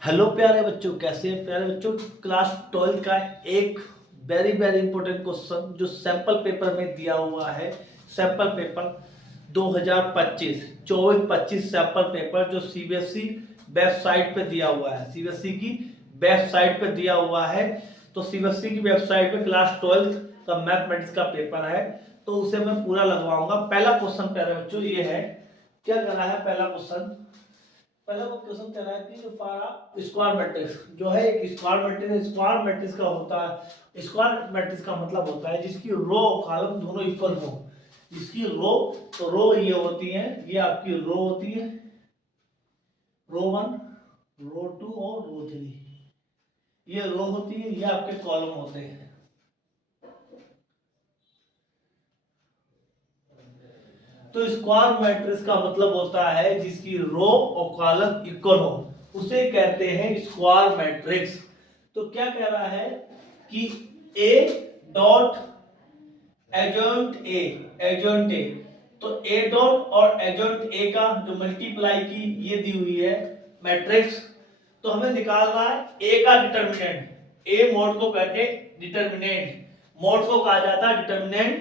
Hello प्यारे बच्चों, कैसे हैं प्यारे बच्चों। क्लास 12 का एक वेरी वेरी इंपॉर्टेंट क्वेश्चन जो सैंपल पेपर में दिया हुआ है। सैंपल पेपर 2025 24-25 सैंपल पेपर जो सीबीएसई वेबसाइट पे दिया हुआ है। सीबीएसई की वेबसाइट पे दिया हुआ है। तो सीबीएसई की वेबसाइट पे क्लास 12 का मैथमेटिक्स का पेपर है, तो उसे मैं पूरा लगवाऊंगा। पहला क्वेश्चन प्यारे बच्चों ये है, क्या करना है। पहला वो क्वेश्चन कह रहा है कि जो स्क्वायर मैट्रिक्स जो है, एक स्क्वायर मैट्रिक्स का होता है। स्क्वायर मैट्रिक्स का मतलब होता है जिसकी रो कॉलम दोनों इक्वल हो। जिसकी रो, तो रो ये होती है, ये आपकी रो होती है, रो 1, रो 2 और रो 3। ये रो होती है, ये आपके कॉलम होते हैं। तो स्क्वायर मैट्रिक्स का मतलब होता है जिसकी रो और कॉलम इक्वल हो, उसे कहते हैं स्क्वायर मैट्रिक्स। तो क्या कह रहा है कि ए डॉट एडजॉइंट ए, तो ए डॉट और एडजॉइंट ए का जो मल्टीप्लाई की ये दी हुई है मैट्रिक्स। तो हमें निकालना है ए का डिटर्मिनेंट। ए मोड को कहते हैं डिटर्मिनेंट, मोड को कहा जाता है डिटर्मिनेंट।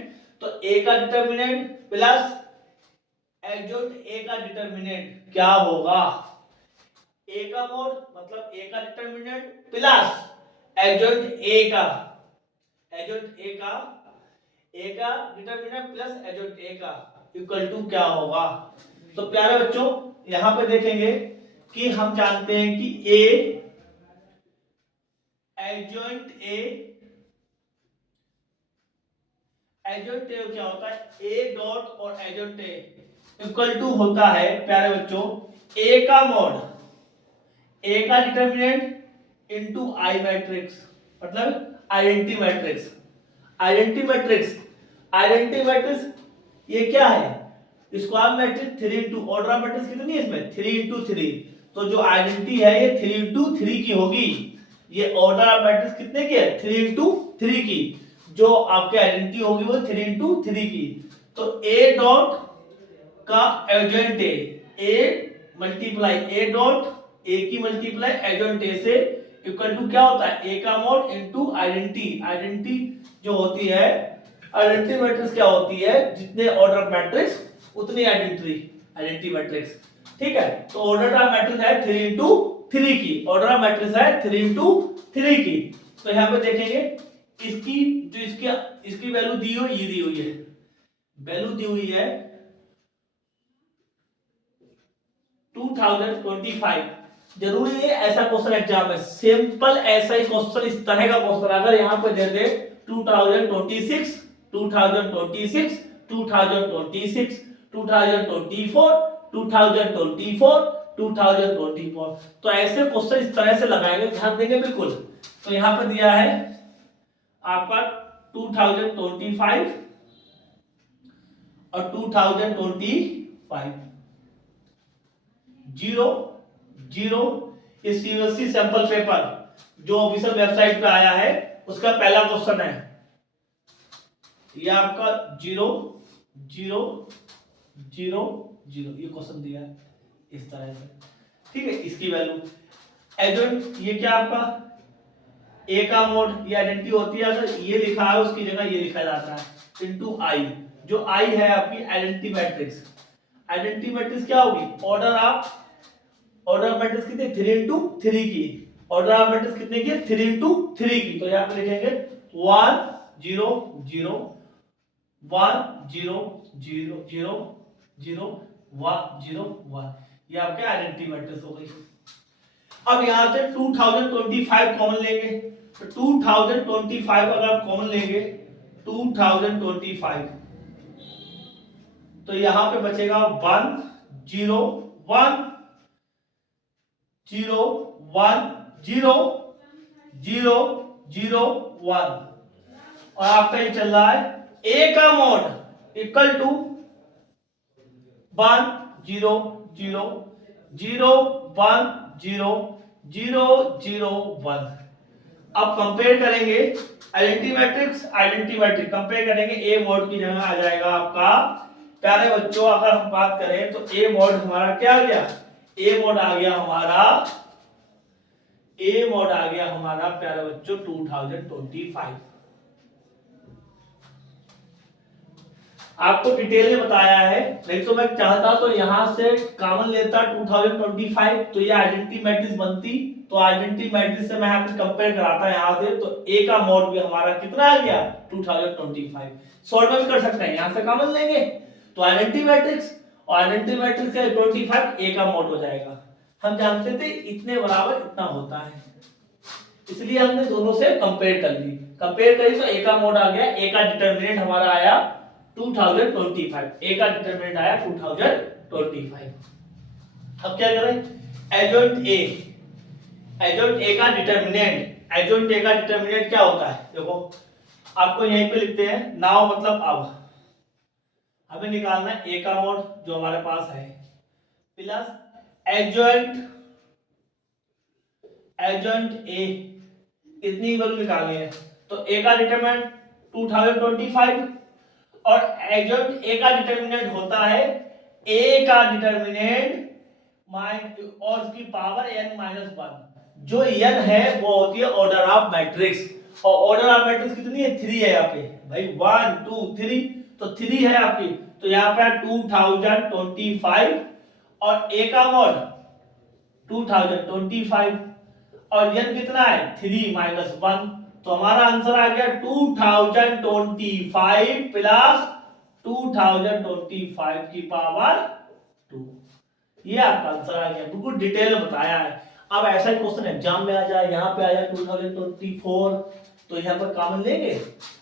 तो ए का डिटर्मिनेंट प्लस एडजॉइंट ए का डिटर्मिनेंट क्या होगा। ए का मोड मतलब ए का डिटर्मिनेंट प्लस एडजॉइंट ए का डिटर्मिनेंट प्लस एडजॉइंट ए का इक्वल टू क्या होगा। तो प्यारे बच्चों यहां पे देखेंगे कि हम जानते हैं कि ए एडजॉइंट ए क्या होता है, ए डॉट और एडजॉइंट ए इक्वल टू होता है प्यारे बच्चों ए का मोड, ए का डिटर्मिनेंट इनटू आई मैट्रिक्स, मतलब आइडेंटिटी मैट्रिक्स। आइडेंटिटी मैट्रिक्स ये क्या है, square matrix 3 into order matrix कितनी है इसमें 3 इंटू 3। तो जो आइडेंटिटी है ये 3 इंटू 3 की होगी। ये ऑर्डर मैट्रिक्स कितने की है 3 इंटू 3 की। जो आपकी आइडेंटिटी होगी वो 3 इंटू 3 की। तो ए डॉट का adjoint A multiply A dot A की मल्टीप्लाई एडजॉइंट ए से इक्वल टू क्या होता है ए का मॉड इनटू आइडेंटिटी जो होती है। आइडेंटिटी मैट्रिक्स क्या होती है, जितने ऑर्डर ऑफ मैट्रिक्स उतनी आइडेंटिटी मैट्रिक्स। ठीक है, तो ऑर्डर ऑफ मैट्रिक्स है 3 इंटू 3 की, ऑर्डर ऑफ मैट्रिक्स है 3 इंटू 3 की। तो यहां पे देखेंगे इसकी जो इसकी वैल्यू दी हुई, ये दी हुई है, वैल्यू दी हुई है 2025। जरूरी है ऐसा क्वेश्चन एग्जाम में, सिंपल ऐसा ही क्वेश्चन, इस तरह का क्वेश्चन अगर यहां पे दे दे 2026 2026 2026 2024 2024 तो ऐसे क्वेश्चन इस तरह से लगाएंगे, ध्यान देंगे बिल्कुल। तो यहां पे दिया है आपका 2025 और 2025 जीरो जीरो। इस सीबीएसई सैंपल पेपर जो ऑफिशियल वेबसाइट पे आया है उसका पहला क्वेश्चन है ये आपका 0 0 0 0, ये क्वेश्चन दिया है इस तरह से। ठीक है, इसकी वैल्यू एडजॉइंट ये क्या आपका ए का मोड, ये आइडेंटिटी होती है, अगर ये लिखा है उसकी जगह ये लिखा जाता है इनटू आई। जो आई है आपकी आइडेंटिटी मैट्रिक्स। आइडेंटिटी मैट्रिक्स क्या होगी, ऑर्डर ऑफ मैट्रिक्स कितने 3 इंटू 3 की, ऑर्डर ऑफ मैट्रिक्स कितने की 3 इंटू 3 की। तो यहां पे लिखेंगे 1 0 0 1 0 0 0 0 1 0 1, ये आपके आइडेंटिटी मैट्रिक्स हो गई। अब यहां से 2025 कॉमन लेंगे, तो 2025 अगर आप कॉमन लेंगे 2025, तो यहां पे बचेगा 1 0 1 0 1 0 0 0 1, और आपका ये चल रहा है ए का मोड इक्वल टू 1 0 0 0 1 0 0 0 1। अब कंपेयर करेंगे आइडेंटिटी मैट्रिक्स कंपेयर करेंगे, ए मोड की जगह आ जाएगा आपका प्यारे बच्चों, अगर हम बात करें तो ए मोड हमारा क्या आ गया, ए मोड आ गया हमारा ए मॉड आ गया हमारा प्यारे बच्चों 2025। आपको डिटेल में बताया है, नहीं तो मैं चाहता तो यहां से कॉमन लेता 2025, तो ये आइडेंटिटी मैट्रिक्स बनती, तो आइडेंटिटी मैट्रिक्स से मैं आपको कंपेयर कराता यहां से, तो ए का मॉड भी हमारा कितना आ गया 2025। शॉर्ट में भी कर सकते हैं, यहां से कॉमन लेंगे तो आइडेंटिटी मैट्रिक्स, और आइडेंटिटी मैट्रिक्स का 25 ए का मॉड हो जाएगा। हम जानते थे इतने बराबर इतना होता है, इसलिए हमने दोनों से कंपेयर कर ली, कंपेयर करी तो ए का मोड आ गया, ए का डिटरमिनेंट हमारा आया 2025, ए का डिटरमिनेंट आया 2025। अब क्या करें, एडजॉइंट ए, एडजॉइंट ए का डिटरमिनेंट, एडजॉइंट ए का डिटरमिनेंट क्या होता है, देखो आपको यहीं पे लिखते हैं, नाउ मतलब अब हमें निकालना है ए का मोड जो हमारे पास है, प्लस एडजॉइंट, एडजॉइंट ए इतनी वैल्यू निकालनी है, तो ए का डिटरमिनेंट 2025 और एडजॉइंट ए का डिटरमिनेंट होता है ए का डिटरमिनेंट और उसकी पावर n-1, जो n है वो होती है ऑर्डर ऑफ मैट्रिक्स, और ऑर्डर ऑफ मैट्रिक्स कितनी है 3 है यहाँ पे भाई, 1 2 3, तो 3 है आपकी, तो यहाँ पे 2025 और ए का मॉड 2025 और n कितना है 3-1, तो हमारा आंसर आ गया 2025 प्लस 2025 की पावर 2, ये आपका आंसर आ गया, बिल्कुल डिटेल में बताया है। अब ऐसा ही क्वेश्चन एग्जाम में आ जाए, यहाँ पे आ जाए 2024, तो यहाँ पर कॉमन लेंगे,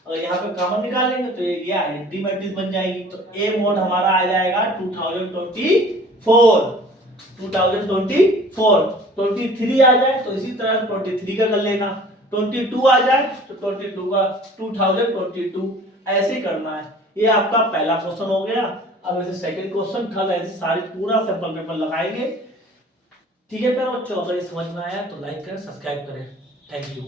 अगर यहाँ पे कॉमन निकालेंगे तो ये आइडेंटिटी मैट्रिक्स बन जाएगी, तो ए मोड हमारा आ जाएगा 2024, 23 आ जाए तो इसी तरह 23 का कर लेना, 22 आ जाए तो 22 का 2022, ऐसे ही करना है। ये आपका पहला क्वेश्चन हो गया। अब ऐसे सेकंड क्वेश्चन, थर्ड, ऐसे सारे पूरा सैंपल पेपर लगाएंगे। ठीक है प्यारे बच्चों, अगर ये समझ में आया तो लाइक करें, सब्सक्राइब करें। Thank you.